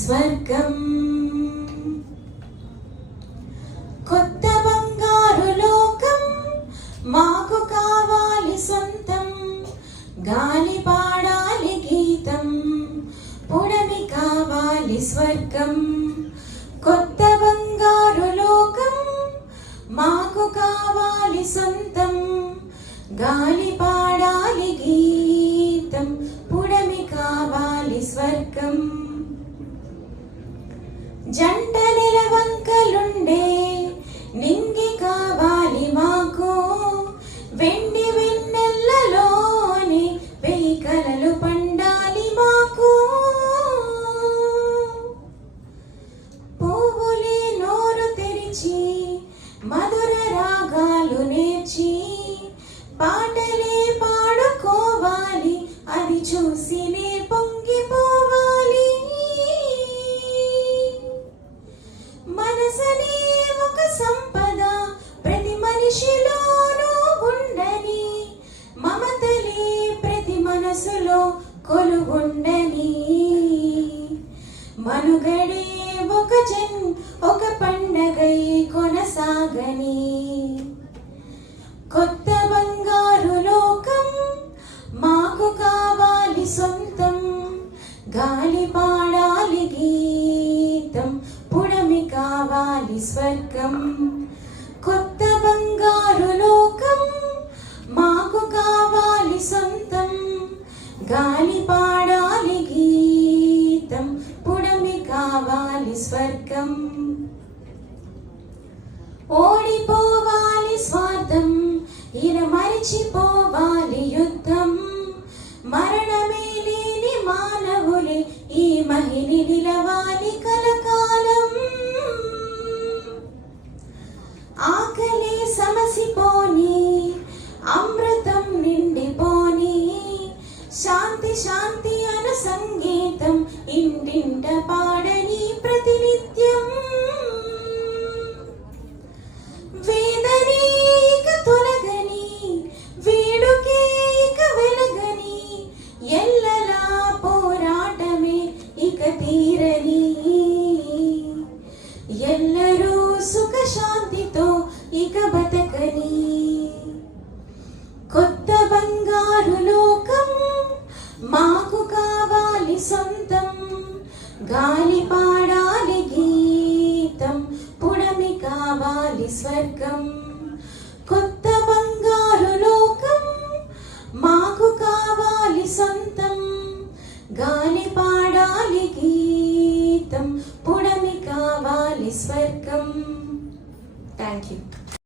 స్వర్గం. కొత్త బంగారు లోకం మాకు కావాలి సొంతం. గాలి పాడాలి గీతం, పుడమి కావాలి స్వర్గం. కొత్త బంగారు లోకం మాకు కావాలి సొంతం. గాలి పాడాలి గీతం, పుడమి కావాలి స్వర్గం. జంట నిలవంకలుండే నింగి కావాలి మాకు. వెండి వెన్నెల్లలోని వెయ్యి కలలు పండాలి మాకు. పువ్వులే నోరు తెరిచి మధుర రాగాలు నేర్చి పాటలే పాడుకోవాలి, అది చూసి నే పొంగిపోవాలి. మనసనే ఒక సంపద ప్రతి మనిషిలోనూ ఉండని, మమతలే ప్రతి మనసులో కొలువుండని. మనుగడే ఒక పండగై కొనసాగని. కొత్త బంగారు లోకం మాకు కావాలి సొంతం. గాలి పాడాలి గీతం, పుడమి కావాలి స్వర్గం. కొత్త బంగారు లోకం మాకు కావాలి సొంతం. గాలి పాడాలి గీతం, పుడమి కావాలి స్వర్గం. ఓడిపోవాలి స్వార్థం, ఇలా మరిచిపోవాలి యుద్ధం. మరణమే లేని మానవులే ఈ మహిని నిలవాలి కలకాలం. ఆకలే సమసిపోని, అమృతం నిండిపోని, శాంతి శాంతి అను సంగీతం ఇంటింట పాడని ప్రతినిత్యం. వేదనే ఇక తొలగని, వేడుకే ఇక వెలగని, ఎల్లలా పోరాటమే ఇక తీరని. ఎల్లరూ సుఖ శాంతితో ఇక బతకని. కొత్త బంగారు లోకం మాకు కావాలి సొంతం. గాలి పాడాలి గీతం, పుడమి కావాలి స్వర్గం. కొత్త బంగారు లోకం మాకు కావాలి సొంతం. గాలి పాడాలి గీతం, పుడమి కావాలి స్వర్గం. Thank you.